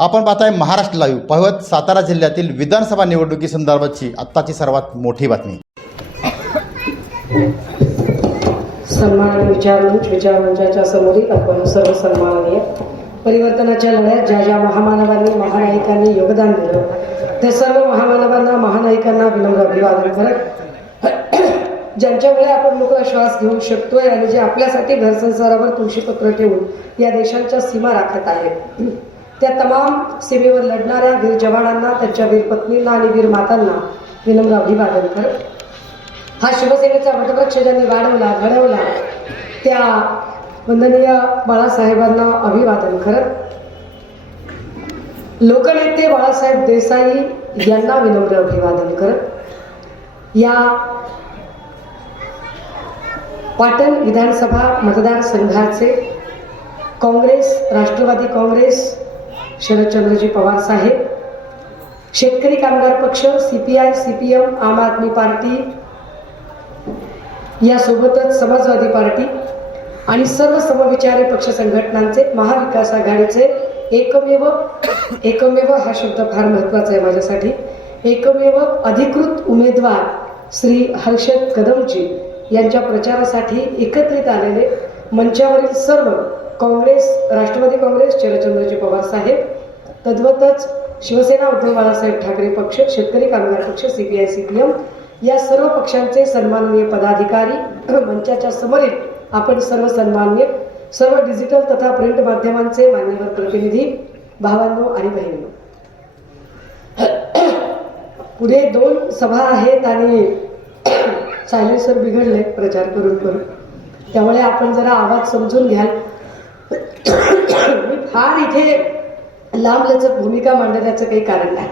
आपण पाहताय महाराष्ट्र लाईव्ह. पाहत सातारा जिल्ह्यातील विधानसभा निवडणुकीसंदर्भातची आत्ताची सर्वात मोठी बातमी. सन्मान विचारमंचाच्या समोरील आपण सर्व सन्माननीय परिवर्तनाच्या लढ्यात ज्या ज्या महामानवांनी महानायकांनी योगदान दिलं त्या सर्व महामानवांना महानायकांना विनम्र अभिवादन करत ज्यांच्यामुळे आपण मोकळा श्वास घेऊ शकतोय आणि जे आपल्यासाठी घरसंसारावर तुळशीपत्र ठेवून या देशांच्या सीमा राखत आहेत त्या तमाम सीमेवर लढणाऱ्या वीर जवानांना त्यांच्या वीर पत्नींना आणि वीर मातांना विनम्र अभिवादन करत हा शिवसेनेचा वटवृक्ष ज्यांनी वाढवला घडवला त्या वंदनीय बाळासाहेबांना अभिवादन करत लोकनेते बाळासाहेब देसाई यांना विनम्र अभिवादन करत या पाटण विधानसभा मतदारसंघाचे काँग्रेस राष्ट्रवादी काँग्रेस शरदचंद्रजी पवार साहेब शेतकरी कामगार पक्ष CPI CPM आम आदमी पार्टी यासोबतच समाजवादी पार्टी आणि सर्व समविचारी पक्ष संघटनांचे महाविकास आघाडीचे एकमेव हा शब्द फार महत्त्वाचा आहे माझ्यासाठी एकमेव अधिकृत उमेदवार श्री हर्षद कदमजी यांच्या प्रचारासाठी एकत्रित आलेले मंचावरील सर्व काँग्रेस राष्ट्रवादी काँग्रेस शरदचंद्रजी पवार साहेब तद्वतच शिवसेना उद्धव बाळासाहेब ठाकरे पक्ष शेतकरी कामगार पक्ष CPI CPM या सर्व पक्षांचे सन्माननीय पदाधिकारी मंचाच्या समोरील आपण सर्व सन्माननीय सर्व डिजिटल तथा प्रिंट माध्यमांचे मान्यवर प्रतिनिधी भावांनो आणि बहिणींनो, पुढे 2 सभा आहेत आणि सायलेन्सर बिघडले प्रचार करून त्यामुळे आपण जरा आवाज समजून घ्याल. मी फार इथे लांबलचक भूमिका मांडण्याचं काही कारण नाही.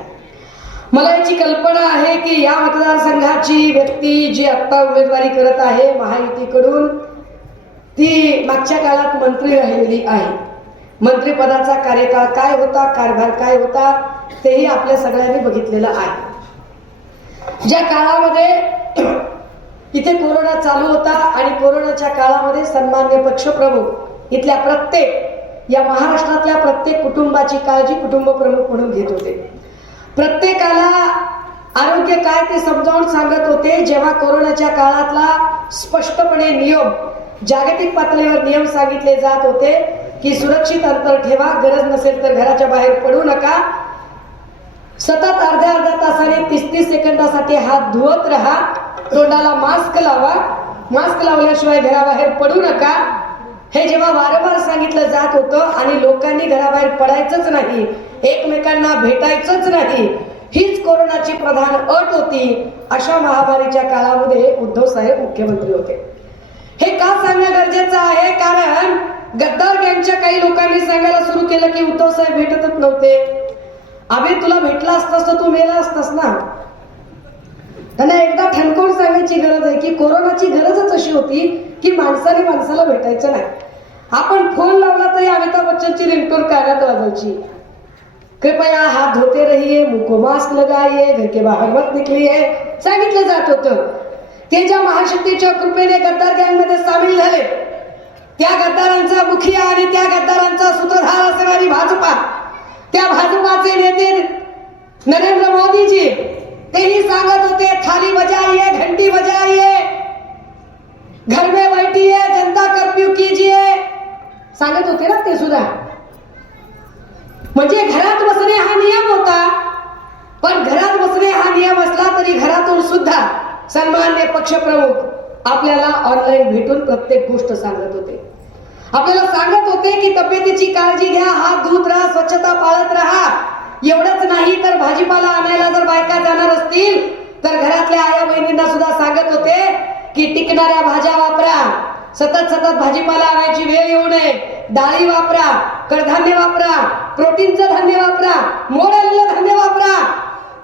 मला याची कल्पना आहे की या मतदारसंघाची व्यक्ती जी आत्ता उमेदवारी करत आहे महायुतीकडून ती मागच्या काळात मंत्री राहिलेली आहे. मंत्रिपदाचा कार्यकाळ काय होता कारभार काय होता तेही आपल्या सगळ्यांनी बघितलेलं आहे. ज्या काळामध्ये इथे कोरोना चालू होता आणि कोरोनाच्या काळामध्ये सन्मान्य पक्षप्रमुख इथल्या प्रत्येक या महाराष्ट्रातल्या प्रत्येक कुटुंबाची काळजी कुटुंब प्रमुख म्हणून घेत होते. प्रत्येकाला आरोग्य काय ते समजावून सांगत होते. जेव्हा कोरोनाच्या काळातला स्पष्टपणे नियम जागतिक पातळीवर नियम सांगितले जात होते की सुरक्षित अंतर ठेवा, गरज नसेल तर घराच्या बाहेर पडू नका, सतत अर्ध्या तासाने 30 सेकंदासाठी हात धुवत राहा, तोंडाला मास्क लावा, मास्क लावल्याशिवाय घराबाहेर पडू नका, हे जेव्हा वारंवार सांगितलं जात होतं आणि लोकांनी घराबाहेर पडायचंच नाही, एकमेकांना भेटायचंच नाही, हीच कोरोनाची प्रधान अट होती. अशा महामारीच्या काळामध्ये उद्धव साहेब मुख्यमंत्री होते. हे का सांगणं गरजेचं आहे कारण गद्दार गँगच्या काही लोकांनी सांगायला सुरू केलं की उद्धव साहेब भेटतच नव्हते. अबे तुला भेटला असतास तर तू मेला असतास ना. त्यांना एकदा ठणकावून सांगायची गरज आहे की कोरोनाची गरजच अशी होती की माणसाने माणसाला भेटायचं नाही. आपण फोन लावला तरी अमिताभ बच्चनची रिंगटोन कानात वाजायची, कृपया हात धोते रहिए, मुंह को मास्क लगाइए, घर के बाहर मत निकलिए सांगितलं जात होतं. ते ज्या महाशक्तीच्या कृपेने गद्दार गँगमध्ये सामील झाले त्या गद्दारांचा मुखिया आणि त्या गद्दारांचा सूत्रधार असणारी भाजपा, त्या भाजपाचे नेते नरेंद्र मोदीजी तेही सांगत होते थाली बजाइए, घंटी बजाइए, घर में बैठिए, जनता कर्फ्यू कीजिए सांगत होते ना ते सुद्धा. म्हणजे घरात बसणे हा नियम होता, पण घरात बसणे हा नियम असला तरी घरातून सुद्धा सन्मान्य पक्षप्रमुख आपल्याला ऑनलाईन भेटून प्रत्येक गोष्ट सांगत होते. आपल्याला सांगत होते की तब्येतीची काळजी घ्या, हात धुत राहा, स्वच्छता पाळत राहा. एवढंच नाही तर भाजीपाला आणायला जर बायका जाणार असतील तर घरातल्या आया बहिणींना सुद्धा सांगत होते की टिकणाऱ्या भाज्या वापरा, सतत भाजीपाला आणायची वेळ येऊ नये, डाळी वापरा, कडधान्य वापरा, प्रोटीनचं धान्य वापरा, मोड आलेलं धान्य वापरा.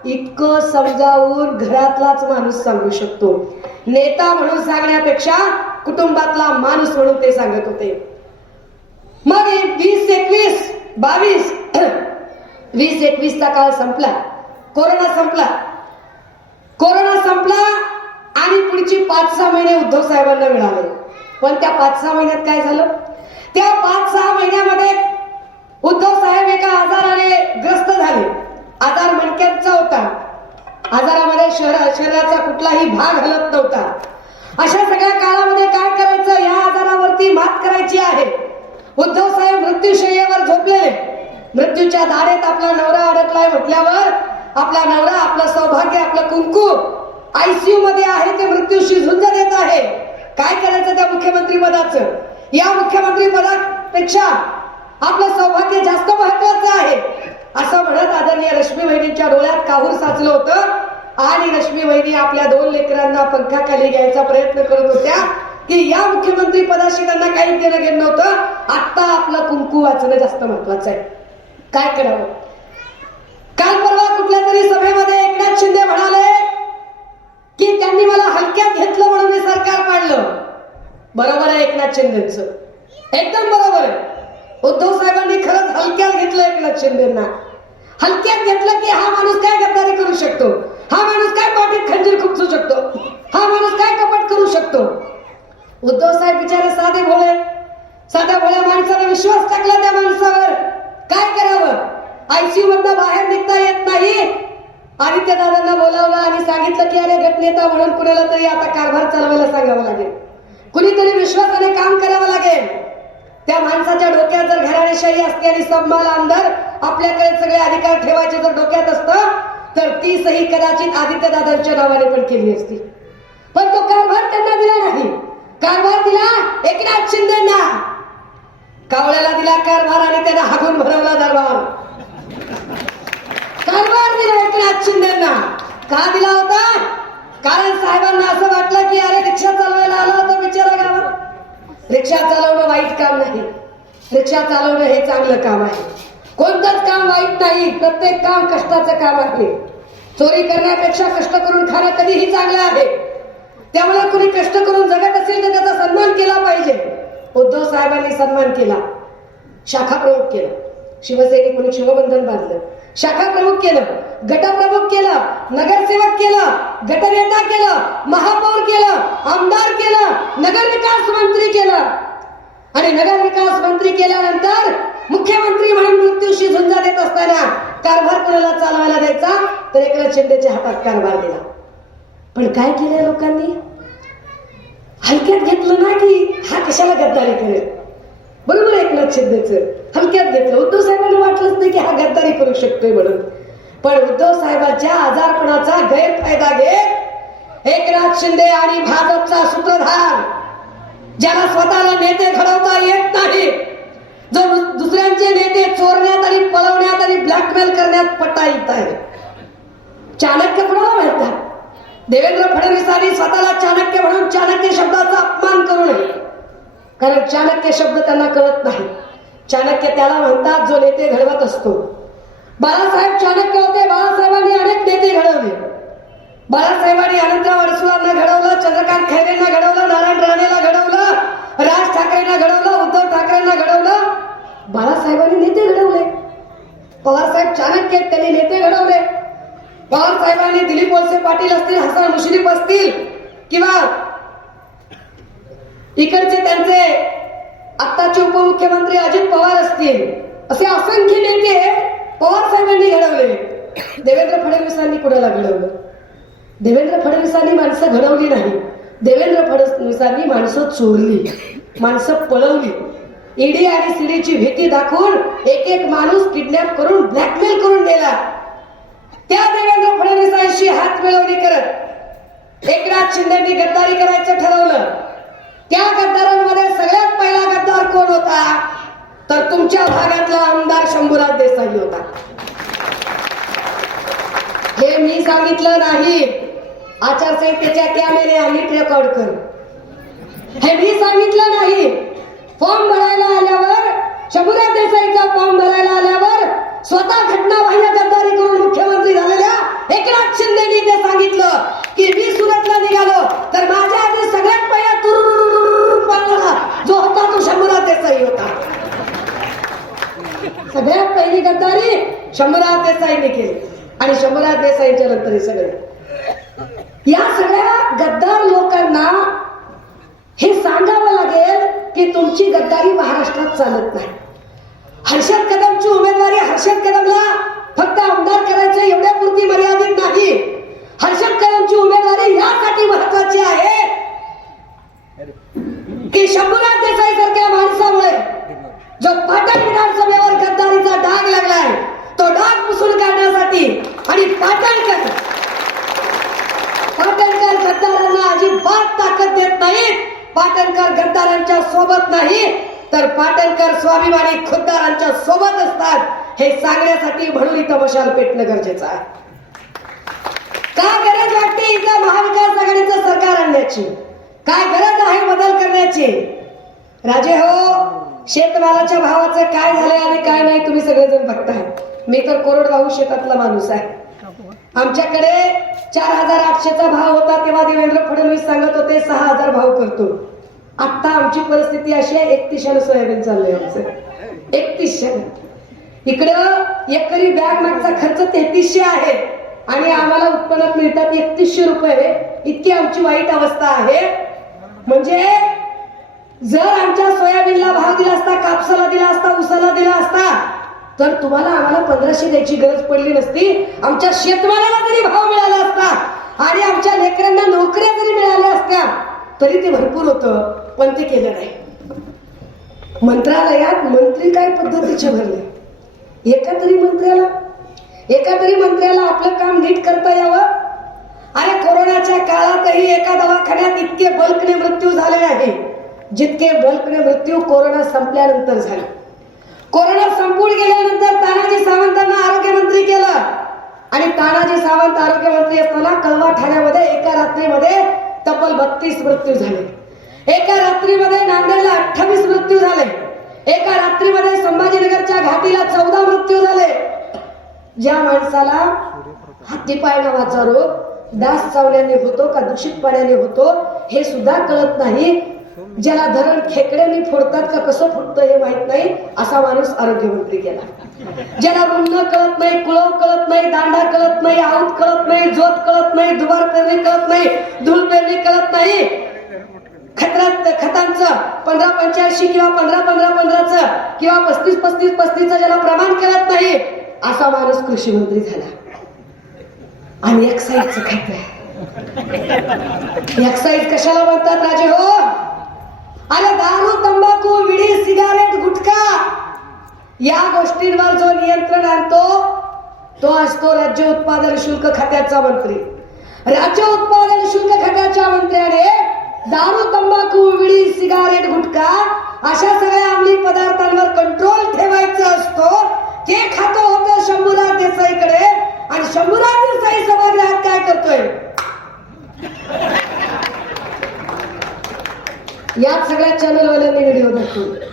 इतकं समजावून घरातलाच माणूस सांगू शकतो. नेता म्हणून सांगण्यापेक्षा कुटुंबातला माणूस म्हणून ते सांगत होते. मग 2021 चा काळ संपला, कोरोना संपला आणि पुढची 5-6 महिने उद्धव साहेबांना मिळाले. पण त्या 5-6 महिन्यात काय झालं? त्या 5-6 महिन्यामध्ये उद्धव साहेब एका आजाराने शरीराचा कुठलाही भाग हलत नव्हता. अशा सगळ्या काळामध्ये काय करायचं, या आजारावरती मात करायची आहे. उद्धव साहेब मृत्यूशय्येवर झोपलेले, मृत्यूच्या धारेत आपला नवरा अडकलाय म्हटल्यावर आपला नवरा, आपलं सौभाग्य, आपलं कुंकू आयसीयू मध्ये आहे, ते मृत्यूशी झुंज देत आहे. काय करायचं त्या मुख्यमंत्री पदाचं? या मुख्यमंत्री पदापेक्षा आपलं सौभाग्य जास्त महत्वाचं आहे असं म्हणत आदरणीय रश्मी वहिनींच्या डोळ्यात काहूर साचलं होतं आणि रश्मी वहिनी आपल्या 2 लेकरांना पंखाखाली घ्यायचा प्रयत्न करत होत्या की या मुख्यमंत्री पदाशी त्यांना काही देणं घेणं नव्हतं. आता आपलं कुंकू वाचणं जास्त महत्वाचं आहे. काय करावं? काल परवा कुठल्या तरी सभेमध्ये एकनाथ शिंदे म्हणाले की त्यांनी मला हलक्यात घेतलं म्हणून मी सरकार पाडलं. बरोबर आहे एकनाथ शिंदेचं, एकदम बरोबर आहे. उद्धव साहेबांनी खरंच हलक्यात घेतलं एकनाथ शिंदेना. हलक्यात घेतलं की हा माणूस काय गद्दारी करू शकतो, हा माणूस काय पाठीत खंजीर खुपसू शकतो, हा माणूस काय कपट करू शकतो. उद्धव साहेब बिचारे साधे भोळे, साध्या भोळ्या माणसाने विश्वास टाकला त्या माणसावर. काय करावं? आयसीयू मधनं बाहेर निघता येत नाही. आदित्य दादांना बोलावलं आणि सांगितलं की अरे गटनेता म्हणून कुणाला तरी आता कारभार चालवायला सांगावं लागेल, कुणीतरी विश्वासाने काम करावं लागेल. त्या माणसाच्या डोक्यात जर घराणेशाही असते आणि सबमाल आमदार आपल्याकडे सगळे अधिकार ठेवायचे जर डोक्यात असतं तर ती सही कदाचित आदित्य दादांच्या नावाने पण केली असती. पण तो कारभार त्यांना दिला नाही. कारभार दिला एकनाथ शिंदेना. कावळ्याला दिला कारभार आणि त्याला हागून भरवला दरबार. कारभार दिला एकनाथ शिंदेना. का दिला होता? कारण साहेबांना असं वाटलं की अरे रिक्षा चालवायला आला होता बिचारा गावात. रिक्षा चालवणं वाईट काम नाही, रिक्षा चालवणं हे चांगलं काम आहे. कोणतंच काम वाईट नाही, प्रत्येक काम कष्टाचं काम आहे. चोरी करण्यापेक्षा कष्ट करून खाणं कधीही चांगलं आहे. त्यामुळे कुणी कष्ट करून जगत असेल तर त्याचा सन्मान केला पाहिजे. उद्धव साहेबांनी सन्मान केला, शाखा प्रमुख केलं, शिवसैनिक म्हणून शिवबंधन बांधलं, शाखा प्रमुख केलं, गटप्रमुख केलं, नगरसेवक केलं, गटनेता केलं, महापौर केलं, आमदार केलं, नगर विकास मंत्री केलं. आणि नगर विकास मंत्री केल्यानंतर मुख्यमंत्री म्हणून मृत्यूशी झुंजा देत असताना कारभार कोणाला चालवायला द्यायचा तर एकनाथ शिंदेच्या हातात कारभार दिला. पण काय केलंय लोकांनी? हलक्यात घेतलं ना की हा कशाला गद्दारी करेल. बरोबर एकनाथ शिंदेचं हलक्यात घेतलं. उद्धव साहेबांना वाटलंच नाही की हा गद्दारी करू शकतोय म्हणून. पण उद्धव साहेबांच्या आजारपणाचा गैरफायदा घेत एकनाथ शिंदे आणि भाजपचा सूत्रधार, ज्याला स्वतःला नेते घडवता येत नाही, जो दुसऱ्यांचे नेते चोरण्यात आणि पळवण्यात आणि ब्लॅकमेल करण्यात पटाईत आहे. चाणक्य कोणाला म्हणतात? देवेंद्र फडणवीसांनी स्वतःला चाणक्य म्हणून चाणक्य शब्दाचा अपमान करू नये, कारण चाणक्य शब्द त्यांना कळत नाही. चाणक्य त्याला म्हणतात जो नेते घडवत असतो. बाळासाहेब चाणक्य होते. बाळासाहेबांनी अनेक नेते घडवले. बाळासाहेबांनी अनंतराव अडसुळांना घडवलं, चंद्रकांत खैरेंना घडवलं, नारायण राणेला घडवलं, राज ठाकरेंना घडवलं, उद्धव ठाकरेंना घडवलं. बाळासाहेबांनी नेते घडवले. पवारसाहेब चाणक्य आहेत, त्यांनी नेते घडवले. पवार साहेबांनी दिलीप वळसे पाटील असतील, हसन मुश्रीफ असतील किंवा इकडचे त्यांचे आत्ताचे उपमुख्यमंत्री अजित पवार असतील, असे असंख्य नेते पवार साहेबांनी घडवले. देवेंद्र फडणवीसांनी कुणाला घडवलं? देवेंद्र फडणवीसांनी माणसं घडवली नाही. देवेंद्र फडणवीसांनी माणसं चोरली, माणसं पळवली. ईडी आणि सीडीची भीती दाखवून एक एक माणूस किडनॅप करून ब्लॅकमेल करून दिला. त्या देवेंद्र फडणवीसांशी हात मिळवणी करत एकनाथ शिंदेंनी गद्दारी करायचं ठरवलं. त्या गद्दारांमध्ये सगळ्यात पहिला गद्दार कोण होता तर तुमच्या भागातला आमदार शंभूराज देसाई होता. हे मी सांगितलं नाही, आचारसंहितेच्या कॅमेरे नीट रेकॉर्ड कर. हे मी सांगितलं नाही. फॉर्म भरायला आल्यावर, शंभूराज देसाईचा फॉर्म भरायला आल्यावर स्वतः घटनाबाह्य गद्दारी करून मुख्यमंत्री झालेल्या एकनाथ शिंदेनी ते सांगितलं की मी सुरतला निघालो तर माझ्या आधी सगळ्यात पहिला तुरुर पडणारा जो होता तो शंभूराज देसाई होता. सगळ्यात पहिली गद्दारी शंभूराज देसाईंनी केली आणि शंभूराज देसाईंच्या नंतर हे सगळे. या सगळ्या गद्दार लोकांना हे सांगावं लागेल की तुमची गद्दारी महाराष्ट्रात चालत नाही. हर्षद कदमची उमेदवारी हर्षद कदमला फक्त आमदार करायचं एवढ्या पुरती मर्यादित नाही. हर्षद कदमची गद्दारांच्या सोबत नाही तर पाटणकर स्वाभिमानी खुद्दारांच्या सोबत असतात हे सांगण्यासाठी म्हणून इथं मशाल पेटणं गरजेचं आहे. का गरज वाटते इथं महाविकास आघाडीचं सरकार आणण्याची? काय गरज आहे बदल करण्याची? राजे हो, शेतमालाच्या भावाचं काय झालंय आणि काय नाही तुम्ही सगळेजण बघताय. मी तर कोरडवाहू शेतातला माणूस आहे. आमच्याकडे 4,800चा भाव होता तेव्हा देवेंद्र फडणवीस सांगत होते 6,000 भाव करतो. आता आमची परिस्थिती अशी आहे 3100 सोयाबीन चाललंय आमचं. 3100 इकडं एकरी बॅग मागचा खर्च 3300 आहे आणि आम्हाला उत्पन्नात मिळतात 3100 रुपये. इतकी आमची वाईट अवस्था आहे. म्हणजे जर आमच्या सोयाबीनला भाव दिला असता, कापसाला दिला असता, ऊसाला दिला असता तर तुम्हाला आम्हाला 1500 द्यायची गरज पडली नसती. आमच्या शेतमालाला जरी भाव मिळाला असता आणि आमच्या लेकरांना नोकऱ्या जरी मिळाल्या असत्या तरी ते भरपूर होतं, पण ते केलं नाही. मंत्रालयात मंत्री काय पद्धतीचे भरले. एका तरी मंत्र्याला आपलं काम नीट करता यावं. अरे कोरोनाच्या काळातही एका दवाखान्यात इतके बल्कने मृत्यू झाले नाही जितके बल्कने मृत्यू कोरोना संपल्यानंतर झाले. कोरोना संपून गेल्यानंतर तानाजी सावंतांना आरोग्यमंत्री केलं आणि तानाजी सावंत आरोग्यमंत्री असताना कळवा ठाण्यामध्ये एका रात्रीमध्ये तब्बल 32 मृत्यू झाले. एका रात्रीमध्ये नांदेडला 28 मृत्यू झाले. एका रात्रीमध्ये संभाजीनगरच्या घाटीला 14 मृत्यू झाले. ज्या माणसाला हत्तीपाय नावाचा रोग डास चावल्याने होतो का दूषित पाण्याने होतो हे सुद्धा कळत नाही, ज्याला धरण खेकड्यांनी फोडतात का कसं फुटतं हे माहित नाही, असा माणूस आरोग्यमंत्री केला. ज्याला रुग्ण कळत नाही, कुळव कळत नाही, दांडा कळत नाही, आऊत कळत नाही, जोत कळत नाही, दुबार पेरणी कळत नाही, धूळ पेरणी कळत नाही, खतांचं 15-85 किंवा 15-15-15चं किंवा 35-35-35चं ज्याला प्रमाण कळत नाही असा माणूस कृषी मंत्री झाला. आणि एक्साईजचं खात आहे. एक्साईज कशाला म्हणतात राजे हो? अरे दारू, तंबाखू, विडी, सिगारेट, गुटखा या गोष्टींवर जो नियंत्रण आणतो तो असतो राज्य उत्पादन शुल्क खात्याचा मंत्री. राज्य उत्पादन शुल्क खात्याच्या मंत्र्याने दारू, तंबाखू, विडी, सिगारेट, गुटखा अशा सगळ्या अंमली पदार्थांवर कंट्रोल ठेवायचा असतो. ते खातं होतं शंभूराज देसाईकडे आणि शंभूराज देसाई सभागृहात काय करतोय? याच सगळ्या चॅनलवाल्यांनी व्हिडिओ दाखवले.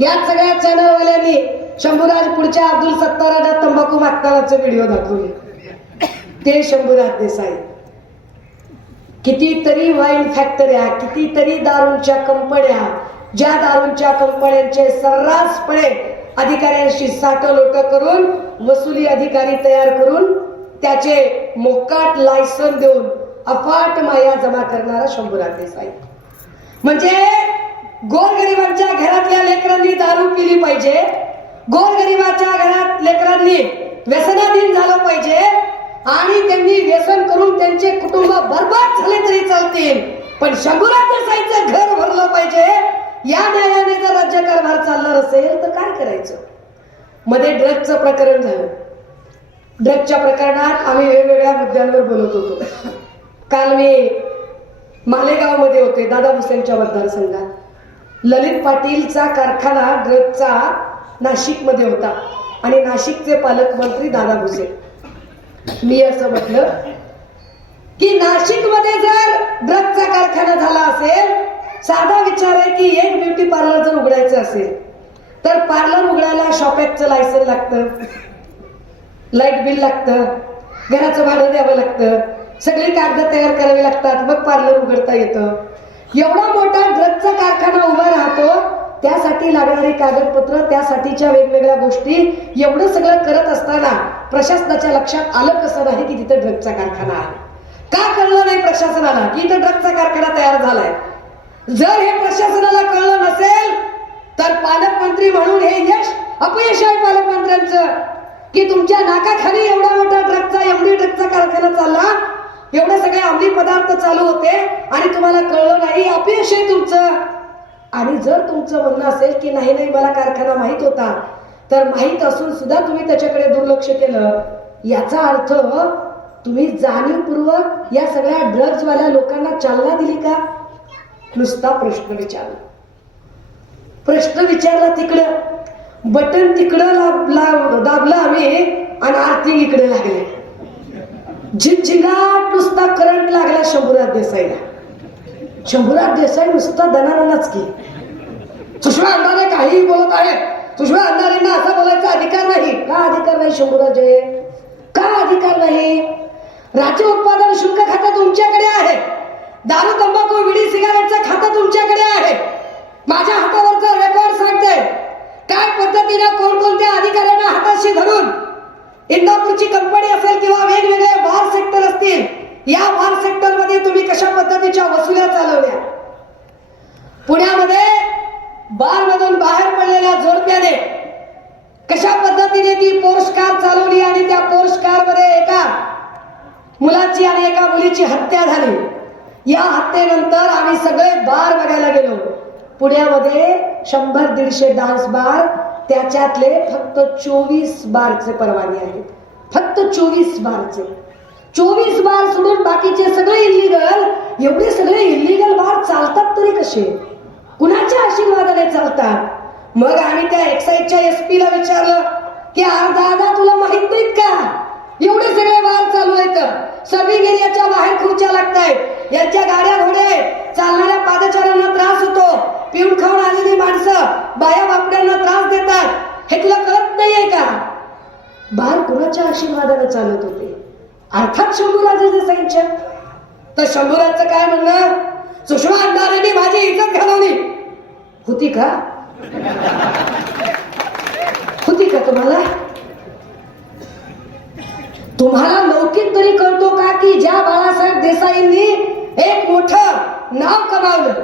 याच सगळ्या चॅनलवाल्यांनी शंभूराज पुढच्या अब्दुल सत्ताराला तंबाखू मागतानाचे व्हिडिओ दाखवले. ते शंभूराज देसाई. कितीतरी वाईन फॅक्टऱ्या, कितीतरी दारूंच्या कंपन्या, ज्या दारूंच्या कंपन्यांचे सर्रासपणे अधिकाऱ्यांशी साठलोट करून वसुली अधिकारी तयार करून त्याचे मोकाट लायसन देऊन अफाट माया जमा करणारा शंभूराज देसाई. म्हणजे गोरगरिबांच्या घरातल्या लेकरांनी दारू पिली पाहिजे, गोरगरिबाच्या घरात लेकरांनी व्यसनाधीन झालं पाहिजे आणि त्यांनी व्यसन करून त्यांचे कुटुंब बर्बाद झाले तरी चालतील, पण शंभूराज देसाईचं घर भरलं पाहिजे. या न्यायाने जर राज्यकारभार चालणार असेल तर काय करायचं? मध्ये ड्रग्जचं प्रकरण झालं. ड्रग्जच्या प्रकरणात आम्ही वेगवेगळ्या मुद्द्यांवर बोलत होतो. काल मी मालेगाव मध्ये होते, दादा भुसेंच्या मतदारसंघात. ललित पाटीलचा कारखाना ड्रग्जचा नाशिक मध्ये होता आणि नाशिकचे पालकमंत्री दादा भुसे. मी असं म्हटलं की नाशिक मध्ये जर ड्रग्जचा कारखाना झाला असेल, साधा विचार आहे की एक ब्युटी पार्लर जर उघडायचं असेल तर पार्लर उघडायला शॉपॅकचं लायसन लागतं, लाईट बिल लागतं, घराचं भाडं द्यावं लागतं, सगळी कागद तयार करावी लागतात, मग पार्लर उघडता येतं. एवढा मोठा ड्रग्जचा कारखाना उभा राहतो, त्यासाठी लागणारी कागदपत्र, त्यासाठीच्या वेगवेगळ्या गोष्टी, एवढं सगळं करत असताना प्रशासनाच्या लक्षात आलं कसं नाही की तिथं ड्रग्जचा कारखाना आहे? का कळलं नाही प्रशासनाला की इथं ड्रग्जचा कारखाना तयार झालाय? जर हे प्रशासनाला कळलं नसेल तर पालकमंत्री म्हणून हे यश अपयश आहे पालकमंत्र्यांचं की तुमच्या नाकाखाली एवढा मोठा ड्रग्जचा, एवढी ड्रग्जचा कारखाना चालला, एवढे सगळे अंमली पदार्थ चालू होते आणि तुम्हाला कळलं नाही, अपयश आहे तुमचं. आणि जर तुमचं म्हणणं असेल की नाही नाही मला कारखाना माहित होता, तर माहित असून सुद्धा तुम्ही त्याच्याकडे दुर्लक्ष केलं, याचा अर्थ तुम्ही जाणीवपूर्वक या सगळ्या ड्रग्जवाल्या लोकांना चालना दिली का? नुसता प्रश्न विचारला. प्रश्न विचारला तिकडं, बटन तिकडं दाबलं आम्ही आणि आरती इकडे लागले. झिंगाट नुसता करंट लागला शंभूराज देसाईला. शंभूराज देसाई नुसता दणानच की सुषमा अंधारे काहीही बोलत आहेत. सुषमा अंधारेंना असा बोलायचा अधिकार नाही. का अधिकार नाही शंभूराजे? का अधिकार नाही? राज्य उत्पादन शुल्क खातं तुमच्याकडे आहे. दारू तंबाखू विडी सिगारेटचं खातं तुमच्याकडे आहे. माझ्या हातावरचा रेकॉर्ड सांगते काय पद्धतीनं कोणकोणत्या अधिकाऱ्यांना हाताशी धरून इंदापूरची कंपनी असेल किंवा वेगवेगळे बार सेक्टर असतील, या बार सेक्टर मध्ये तुम्ही कशा पद्धतीच्या वसुल्या चालवल्या. पुण्यामध्ये बार मधून बाहेर पडलेल्या जोडप्याने कशा पद्धतीने ती पोर्श कार चालवली आणि त्या पोर्श कार मध्ये एका मुलाची आणि एका मुलीची हत्या झाली. या हत्येनंतर आम्ही सगळे बार बघायला गेलो. पुण्यामध्ये 100-150 डान्स बार, त्याच्यातले फक्त 24 बारचे परवाने आहेत. फक्त 24 बारचे. 24 बार सोडून बाकीचे सगळे इल्लीगल. एवढे सगळे इल्लीगल बार चालतात तरी कसे? कुणाच्या आशीर्वादाने चालतात? मग आम्ही त्या एक्साईजच्या एसपी ला विचारलं की दादा तुला माहित नाहीत का एवढे सगळे बार चालू आहेत, सर्विंग एरियाच्या बाहेर खुर्च्या लागतायत, यांच्या गाड्या घोडे, चालणाऱ्या पादचाऱ्यांना त्रास होतो, पिऊन खाऊन आलेली माणसं बाया बापड्यांना त्रास देतात, हे तुला कळत नाहीये का? बार कुणाच्या आशीर्वादाने चालत होते? अर्थात शंभूराजे देसाईंच्या. तर शंभूराजचं काय म्हणणं? सुषमा अंधारेंनी माझी इज्जत घालवली. होती का? होती का तुम्हाला? तुम्हाला लौकिक तरी कळतो का की ज्या बाळासाहेब देसाईंनी एक मोठं नाव कमावलं,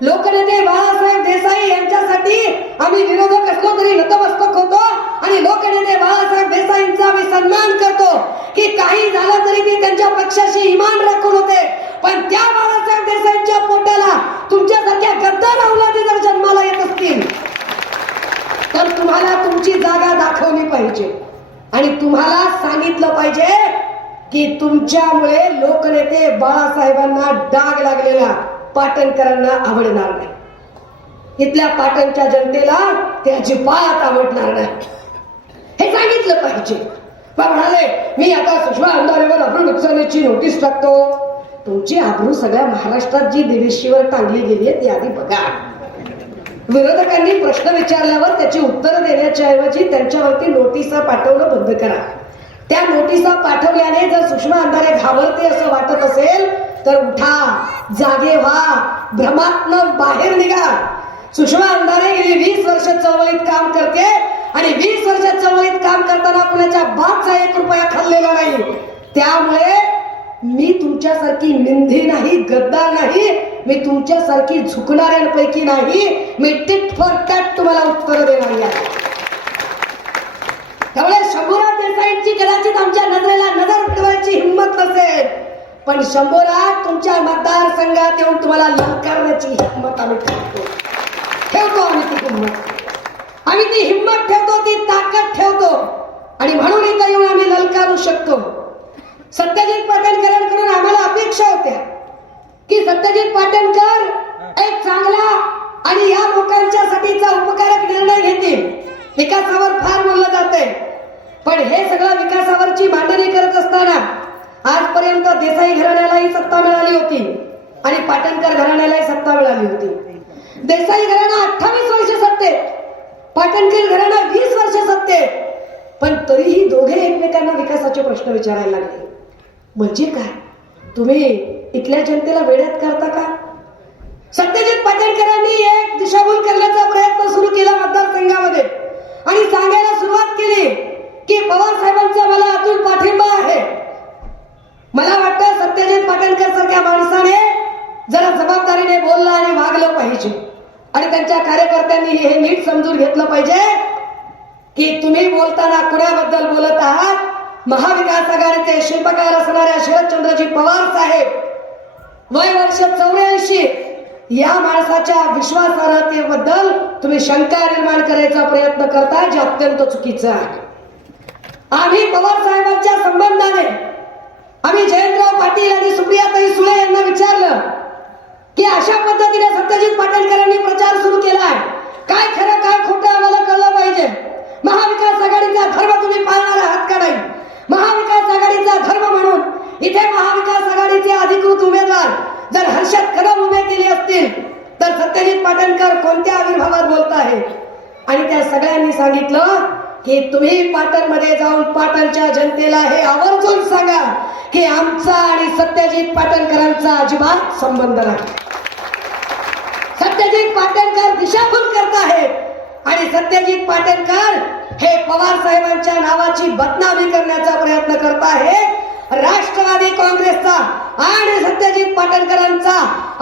लोकनेते बाळासाहेब देसाई यांच्यासाठी आम्ही विरोधक असलो तरी नतमस्तक होतो आणि लोकनेते बाळासाहेब देसाईंचा आम्ही सन्मान करतो की काही झालं तरी ते त्यांच्या पक्षाशी इमान राखून होते. पण त्या बाळासाहेब देसाईंच्या पोटाला तुमच्यासारख्या गद्दार औलादी जर जन्माला येत असतील तर तुम्हाला तुमची जागा दाखवली पाहिजे आणि तुम्हाला सांगितलं पाहिजे की तुमच्यामुळे लोकनेते बाळासाहेबांना डाग लागलेला पाटणकरांना आवडणार नाही. इथल्या पाटणच्या जनतेला ते अजिबात आवडणार नाही, हे सांगितलं पाहिजे. म्हणाले मी आता सुषमा अंधारेवर अब्रू नुकसानीची नोटीस टाकतो. तुमची अब्रू सगळ्या महाराष्ट्रात जी दिवेशीवर टांगली गेली आहे ती आधी बघा. विरोधकांनी प्रश्न विचारल्यावर त्याची उत्तरं देण्याच्या ऐवजी त्यांच्यावरती नोटिसा पाठवणं बंद करा. त्या नोटिसा पाठवल्याने जर सुषमा अंधारे घाबरते असं वाटत असेल तर उठा, जागे व्हा, भ्रमातनं बाहेर निघा. सुषमा अंधारे गेली 20 वर्ष चळवळीत काम करते आणि 20 वर्ष चळवळीत काम करताना कुणाच्या बापचा 1 रुपया खाल्लेला नाही. त्यामुळे मी तुमच्यासारखी निंदी नाही, गद्दार नाही, मी तुमच्यासारखी झुकणाऱ्यांपैकी नाही. मी टिट फॉर टॅट तुम्हाला उत्तर देणार आहे. त्यामुळे शंभूराज देसाईंची कदाचित आमच्या नजरेला नजर फिरवायची हिंमत नसेल, पण शंभूराज तुमच्या मतदारसंघात येऊन तुम्हाला ललकारण्याची हिंमत आम्ही ठेवतो. आम्ही ती हिंमत, आम्ही ती हिंमत ठेवतो, ती ताकद ठेवतो आणि म्हणून इथं येऊन आम्ही ललकारू शकतो. सत्यजित पाटणकरांकडून आम्हाला अपेक्षा होत्या की सत्यजित पाटणकर एक चांगला आणि या लोकांच्या साठीचा उपकारक निर्णय घेतील. विकासावर फार बोललं जाते, पण हे सगळं विकासावरची मांडणी करत असताना आजपर्यंत देसाई घराण्यालाही सत्ता मिळाली होती आणि पाटणकर घराण्यालाही सत्ता मिळाली होती. देसाई घराणा 28 वर्ष सत्तेत, पाटणकर घराणा 20 वर्ष सत्तेत, पण तरीही दोघे एकमेकांना विकासाचे प्रश्न विचारायला लागले. म्हणजे काय? तुम्ही इथल्या जनतेला वेड्यात करता का? सत्यजित पाटणकरांनी एक दिशाभूल करण्याचा प्रयत्न सुरू केला मतदारसंघामध्ये आणि सांगायला सुरुवात केली की पवार साहेबांचा मला अतुल पाठिंबा आहे. मला वाटतं सत्यजित पाटणकर सारख्या माणसाने जरा जबाबदारीने बोललं आणि वागलं पाहिजे आणि त्यांच्या कार्यकर्त्यांनी हे नीट समजून घेतलं पाहिजे की तुम्ही बोलताना कुणाबद्दल बोलत आहात. महाविकास आघाडीचे शिल्पकार असणाऱ्या शरदचंद्रजी पवार साहेब, वय वर्ष 84, या माणसाच्या विश्वासार्हतेबद्दल तुम्ही शंका निर्माण करायचा प्रयत्न करता, जे अत्यंत चुकीचं आहे. आम्ही पवार साहेबांच्या संबंधाने आम्ही जयंतराव पाटील आणि सुप्रियाताई सुळे यांना विचारलं की अशा पद्धतीने सत्यजित पाटणकरांनी प्रचार सुरू केलाय. काय खरं काय खोटं आम्हाला कळलं पाहिजे. महाविकास आघाडीचा धर्म तुम्ही पाळणार आहात का नाही? महाविकास आघाडीचा धर्म म्हणून इथे महाविकास आघाडीचे अधिकृत उमेदवार जर हर्षद कदम उभे केले असतील तर सत्यजित पाटणकर कोणत्या आविर्भावात बोलत आहेत? आणि त्या सगळ्यांनी सांगितलं की तुम्ही पाटणमध्ये जाऊन पाटणच्या जनतेला हे आवर्जून सांगा की आमचा आणि सत्यजित पाटणकरांचा अजिबात संबंध नाही. सत्यजित पाटणकर दिशाभूल करत आहेत आणि सत्यजित पाटणकर हे पवार साहेबांच्या नावाची बदनामी करण्याचा प्रयत्न करत आहेत. राष्ट्रवादी काँग्रेसचा आणि सत्यजित पाटणकरांचा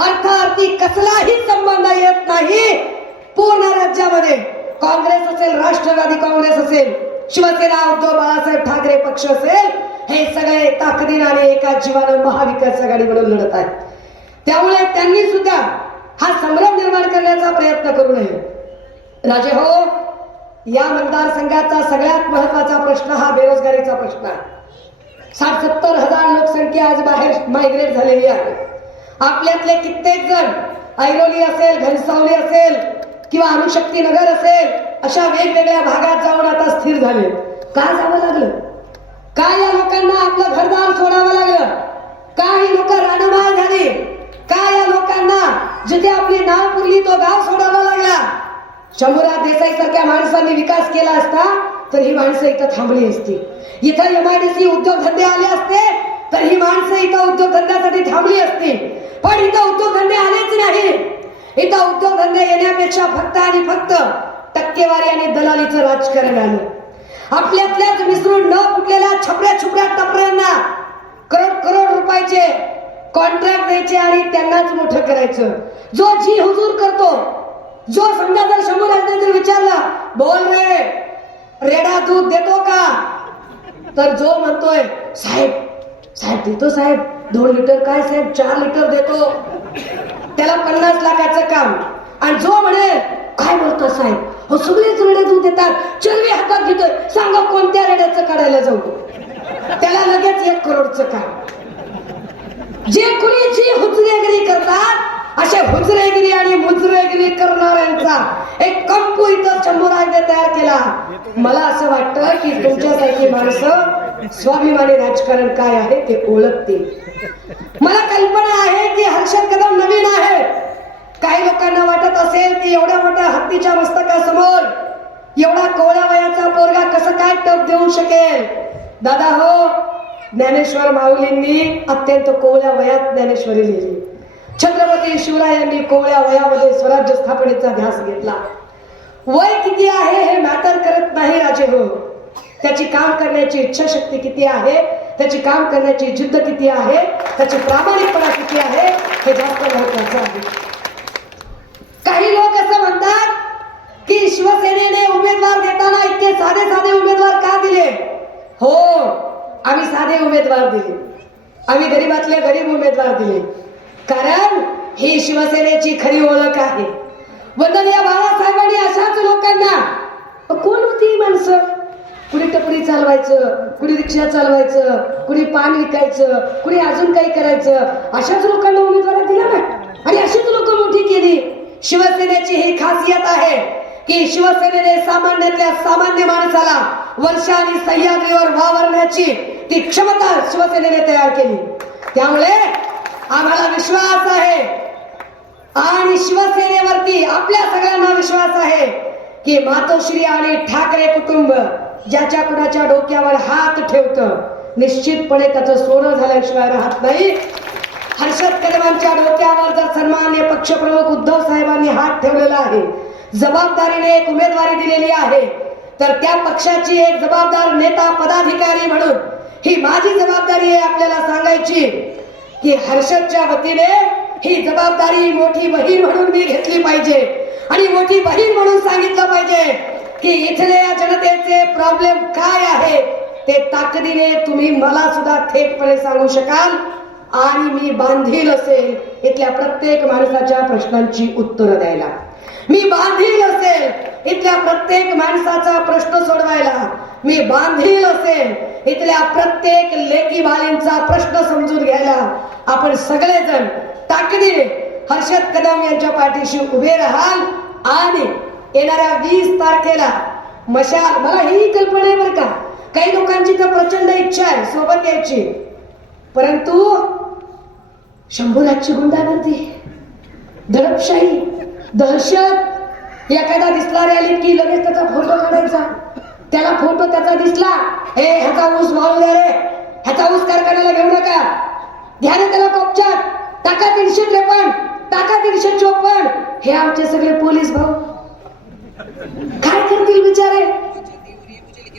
अर्थार्थी कसलाही संबंध येत नाही. पूर्ण राज्यामध्ये काँग्रेस असेल, राष्ट्रवादी काँग्रेस असेल, शिवसेना, उद्धव बाळासाहेब ठाकरे पक्ष असेल, हे सगळे ताकदीने आणि एका जीवानं महाविकास आघाडी म्हणून लढत आहेत. त्यामुळे त्यांनी सुद्धा हा संभ्रम निर्माण करण्याचा प्रयत्न करू नये. राजे हो, या मतदारसंघाचा सगळ्यात महत्वाचा प्रश्न हा बेरोजगारीचा प्रश्न आहे. 60-70 हजार लोकसंख्या आज बाहेर मायग्रेट झालेली आहे. आपल्यातले कित्येक जण ऐरोली असेल, घनसावली असेल किंवा अणुशक्ती नगर असेल अशा वेगवेगळ्या भागात जाऊन आता स्थिर झाले. का जावं लागलं? का या लोकांना आपलं घरदार सोडावं लागलं? का ही लोक रानमाळ झाली? का या लोकांना जिथे आपली नाव पुरली तो गाव सोडावा लागला? शंभूराज देसाई सारख्या माणसांनी विकास केला असता तर ही माणसं इथं थांबली असती. इथं MIDC उद्योगधंदे आले असते तर ही माणसं इथं उद्योगधंद्यासाठी थांबली असती. पण इथं उद्योगधंदे आलेच नाही. इथं उद्योगधंदे येण्यापेक्षा फक्त आणि फक्त टक्केवारी आणि दलालीचं राजकारण आलं. आपल्यातल्याच मिसळून न फुटलेल्या छपऱ्या छुपऱ्या टपऱ्यांना करोड रुपयाचे कॉन्ट्रॅक्ट द्यायचे आणि त्यांनाच मोठं करायचं. जो जी हुजूर करतो, जो समजा जर शंभूराजने जर विचारला, बोल रे रेडा दूध देतो का, तर जो म्हणतोय साहेब देतो साहेब, 2 लिटर काय साहेब 4 लिटर देतो, त्याला 50 लाखाचं काम. आणि जो म्हणे काय बोलतो साहेब, हो सगळेच रेडे दूध देतात, चरबी हातात घेतोय, सांगा कोणत्या रेड्याचं काढायला जाऊ, त्याला लगेच 1 करोडचं काम. जे कुणी जी हुजरेगिरी करतात असे हुजरेगिरी आणि मुजरेगिरी करणाऱ्यांचा एक कंपू इथं शंभूराजने तयार केला. मला असं वाटतं की तुमच्यासारखी माणसं स्वाभिमानी राजकारण काय आहे ते ओळखतील. मला कल्पना आहे की हर्षद कदम नवीन आहे. काही लोकांना वाटत असेल की एवढ्या मोठ्या हत्तीच्या मस्तकासमोर एवढा कोवळ्या वयाचा पोरगा कसं काय टप देऊ शकेल. दादा हो, ज्ञानेश्वर माऊलींनी अत्यंत कोवळ्या वयात ज्ञानेश्वरी लिहिली. छत्रपती शिवरायांनी कोवळ्या वयामध्ये स्वराज्य स्थापनेचा ध्यास घेतला. वय किती आहे हे मॅटर करत नाही राजे हो, त्याची काम करण्याची इच्छाशक्ती किती आहे, त्याची काम करण्याची जिद्द किती आहे, त्याची प्रामाणिकपणा किती आहे हे जास्त महत्वाचं आहे. काही लोक असं म्हणतात की शिवसेनेने उमेदवार देताना इतके साधे उमेदवार का दिले. हो, आम्ही साधे उमेदवार दिले, आम्ही गरीबातले गरीब उमेदवार दिले, कारण ही शिवसेनेची खरी ओळख आहे. वंदनीय बाळासाहेबांनी अशाच लोकांना, कोण होती ही माणसं, कुणी टपरी चालवायचं, कुणी रिक्षा चालवायचं, कुणी पान विकायचं, कुणी अजून काही करायचं, अशाच लोकांना उमेदवारी दिला ना आणि अशीच लोक मोठी केली. शिवसेनेची ही खासियत आहे की शिवसेनेने सामान्यातल्या सामान्य माणसाला वर्षा आणि सह्याद्रीवर वावरण्याची ती क्षमता शिवसेनेने तयार केली. त्यामुळे आम्हाला विश्वास आहे आणि शिवसेनेवरती आपल्या सगळ्यांना विश्वास आहे की मातोश्री आणि ठाकरे कुटुंब ज्याच्या कुणाच्या डोक्यावर हात ठेवतं निश्चितपणे त्याचं सोनं झाल्याशिवाय राहत नाही. हर्षद कदमांच्या डोक्यावर जर सन्माननीय पक्षप्रमुख उद्धव साहेबांनी हात ठेवलेला आहे, जबाबदारीने एक उमेदवारी दिलेली आहे, तर त्या पक्षाची एक जबाबदार नेता पदाधिकारी म्हणून ही माझी जबाबदारी आहे आपल्याला सांगायची की हर्षदच्या वतीने ही जबाबदारी मोठी बहीण म्हणून मी घेतली पाहिजे आणि मोठी बहीण म्हणून सांगितलं पाहिजे की इथल्या जनतेचे प्रॉब्लेम काय आहे ते ताकदीने तुम्ही मला सुद्धा थेटपणे सांगू शकाल आणि मी बांधील असेल इथल्या प्रत्येक माणसाच्या प्रश्नांची उत्तरं द्यायला. मी बांधील असेल इथल्या प्रत्येक माणसाचा प्रश्न सोडवायला. मी बांधील असेल इथल्या प्रत्येक लेकी बाळींचा प्रश्न समजून घ्यायला. आपण सगळेजण ताकदीने हर्षद कदम यांच्या पाठीशी उभे राहाल आणि येणाऱ्या 20 तारखेला मशाल, मला ही कल्पना आहे बरं का, काही लोकांची तर प्रचंड इच्छा आहे सोबत यायची, परंतु शंभूराजची गुंडागर्दी, दडपशाही, दहशत, एखादा दिसला रॅलीत की लगेच त्याचा फोटो काढायचा, त्याला फोटो त्याचा दिसला, ह्याचा ऊस वाळू द्या रे, ह्याचा ऊस कारखान्याला घेऊ नका, घ्या रे त्याला कोपच्यात, टाका 353, टाका 354, हे आमचे सगळे पोलीस भाऊ काय करतील बिचारे?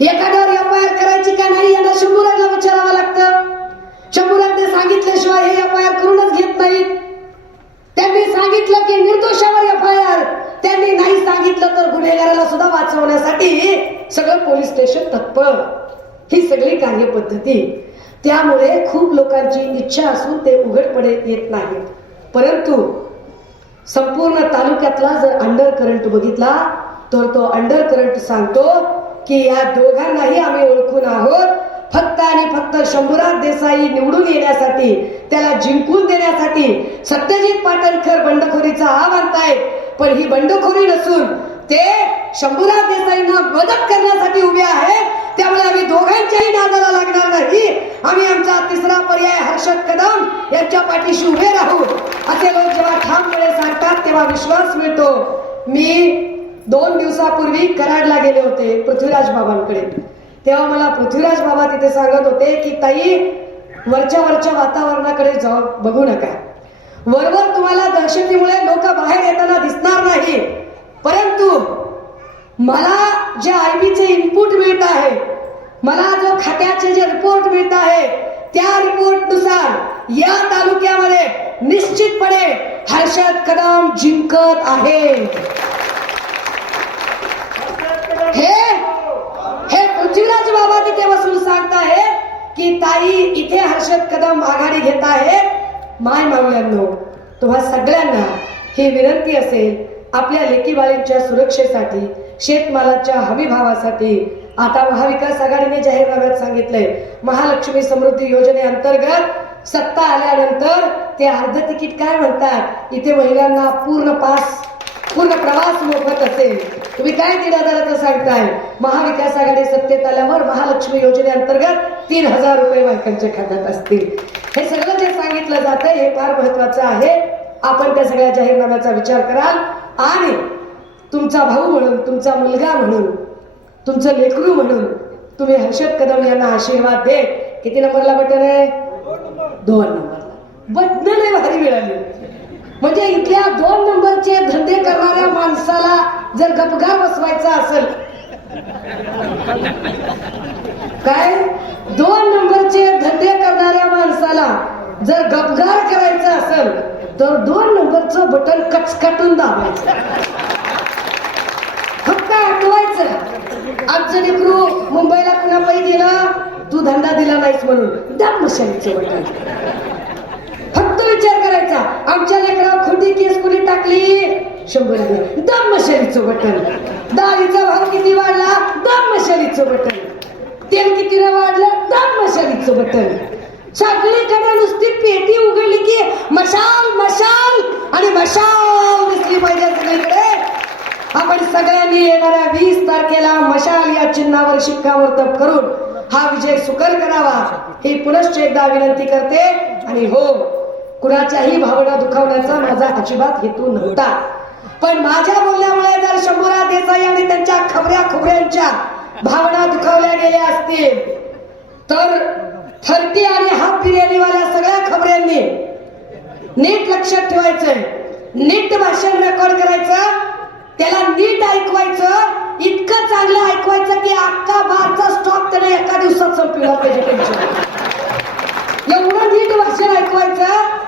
एखाद्यावर एफआयआर करायची का नाही यांना शंभूराजला विचारावं लागतं. शंभूराजने सांगितल्याशिवाय हे एफआयआर करूनच घेत नाहीत. त्यांनी सांगितलं की निर्दोषावर एफआयआर, त्यांनी नाही सांगितलं तर गुन्हेगाराला सुद्धा वाचवण्यासाठी सगळं पोलीस स्टेशन तत्पर. ही सगळी कार्यपद्धती, त्यामुळे खूप लोकांची इच्छा असून ते उघडपणे येत नाहीत. परंतु संपूर्ण तालुक्यातला जर अंडर करंट बघितला तर तो अंडर करंट सांगतो की या दोघांनाही आम्ही ओळखून आहोत. फक्त आणि फक्त शंभूराज देसाई निवडून येण्यासाठी, त्याला जिंकून देण्यासाठी सत्यजित पाटणकर बंडखोरीचा हा म्हणतायत, पण ही बंडखोरी नसून ते शंभूराज देसाईंना मदत करण्यासाठी उभे आहेत. त्यामुळे आम्ही दोघांच्याही नादाला लागणार नाही. आम्ही आमचा तिसरा पर्याय हर्षद कदम यांच्या पाठीशी उभे राहू, असे लोक जेव्हा ठामपणे सांगतात तेव्हा विश्वास मिळतो. मी 2 दिवसापूर्वी कराडला गेले होते पृथ्वीराज बाबांकडे. तेव्हा मला पृथ्वीराज बाबा तिथे सांगत होते की ताई, वरच्या वातावरणाकडे जाऊ बघू नका. वरवर तुम्हाला दहशतीमुळे लोक बाहेर येताना दिसणार नाही, परंतु मला जे आयबीचे इनपुट मिळत आहे, मला जो खात्याचे जे रिपोर्ट मिळत आहे, त्या रिपोर्ट नुसार या तालुक्यामध्ये निश्चितपणे हर्षद कदम जिंकत आहे. हे पृथ्वीराज बाबा तिथे बसून सांगतायत की ताई, इथे हर्षद कदम आघाडी घेत आहे. माय मावळ्यांनो, तुम्हा सगळ्यांना ही विनंती असेल, आपल्या लेकी बाळींच्या सुरक्षेसाठी, शेतमालाच्या हमी भावासाठी आता महाविकास आघाडीने जाहीरनाम्यात सांगितलंय, महालक्ष्मी समृद्धी योजनेअंतर्गत सत्ता आल्यानंतर ते अर्ध तिकीट काय म्हणतात, इथे महिलांना पूर्ण प्रवास मोफत असेल. तुम्ही काय 3,000चं सांगताय? महाविकास आघाडी सत्तेत आल्यावर महालक्ष्मी योजनेअंतर्गत 3,000 रुपये बायकांच्या खात्यात असतील. हे सगळं जे सांगितलं जातंय हे फार महत्वाचं आहे. आपण त्या सगळ्या जाहीरनाम्याचा विचार कराल आणि तुमचा भाऊ म्हणून, तुमचा मुलगा म्हणून, तुमचं लेकरू म्हणून तुम्ही हर्षद कदम यांना आशीर्वाद दे. किती नंबरला बटन आहे? 2 नंबरला. बटन लय भारी मिळाली. म्हणजे इथल्या 2 नंबरचे धंदे करणाऱ्या माणसाला जर गपगार बसवायचा असेल, काय 2 नंबरचे धंदे करणाऱ्या माणसाला जर गपगार करायचं असेल तर 2 नंबरचं बटन कचकटून दाबायचं, फक्त आठवायचं. आमचं लेकरू मुंबईला पुन्हा पैसे दिला, तू धंदा दिला नाहीस म्हणून दाब मशालीचं बटन. फक्त विचार करायचा, आमच्या लेकरावर खोटी केस कुणी टाकली, 100 दाब मशालीचं बटन. डाळीचा भाव किती वाढला, दाब मशालीचं बटन. तेल कितीने वाढलं, दाब मशालीचं बटन. सगळीकडे नुसती पेटी उघडली की मशाल मशाल आणि मशाल दिसली पाहिजे सगळीकडे. आपण सगळ्यांनी येणाऱ्या 20 तारखेला मशाल या चिन्हावर शिक्कामोर्तब करून हा विजय सुकर करावा ही पुनश्च एकदा विनंती करते. आणि हो, कुणाच्याही भावना दुखावण्याचा माझा अजिबात हेतू नव्हता, पण माझ्या बोलण्यामुळे जर शंभूराज देसाई आणि त्यांच्या खबऱ्यांच्या भावना दुखावल्या गेल्या असतील तर 30 आणि हाफ बिर्याणीवाल्या सगळ्या खबऱ्यांनी नीट लक्षात ठेवायचंय, नीट भाषण रेकॉर्ड करायचं, त्याला नीट ऐकवायचं, इतकं चांगलं ऐकवायचं की अख्खा बारचा स्टॉक त्याने एका दिवसात संपला पाहिजे त्यांच्या. एवढं नीट भाषण ऐकवायचं.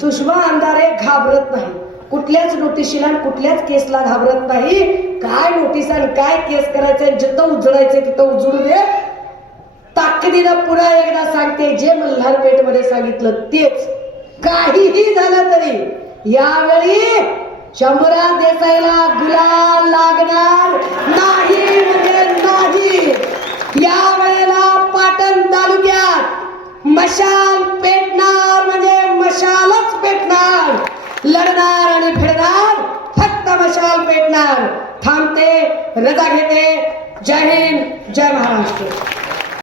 सुषमा अंधारे घाबरत नाही, कुठल्याच नोटिशीला कुठल्याच केसला घाबरत नाही. काय नोटीस आणि काय केस करायचं, जिथं उजडायचं तिथं उजडू दे. ताकदीनं पुन्हा एकदा सांगते, जे मल्हारपेठमध्ये सांगितलं तेच. काहीही झालं तरी यावेळी शंभूराज देसाईला गुलाल लागणार नाही म्हणजे नाही. या वेळेला पाटण तालुक्यात मशाल पेटणार म्हणजे मशालच पेटणार. लढणार आणि भिडणार, फक्त मशाल पेटणार. थांबते, रजा घेते. जय हिंद, जय महाराष्ट्र.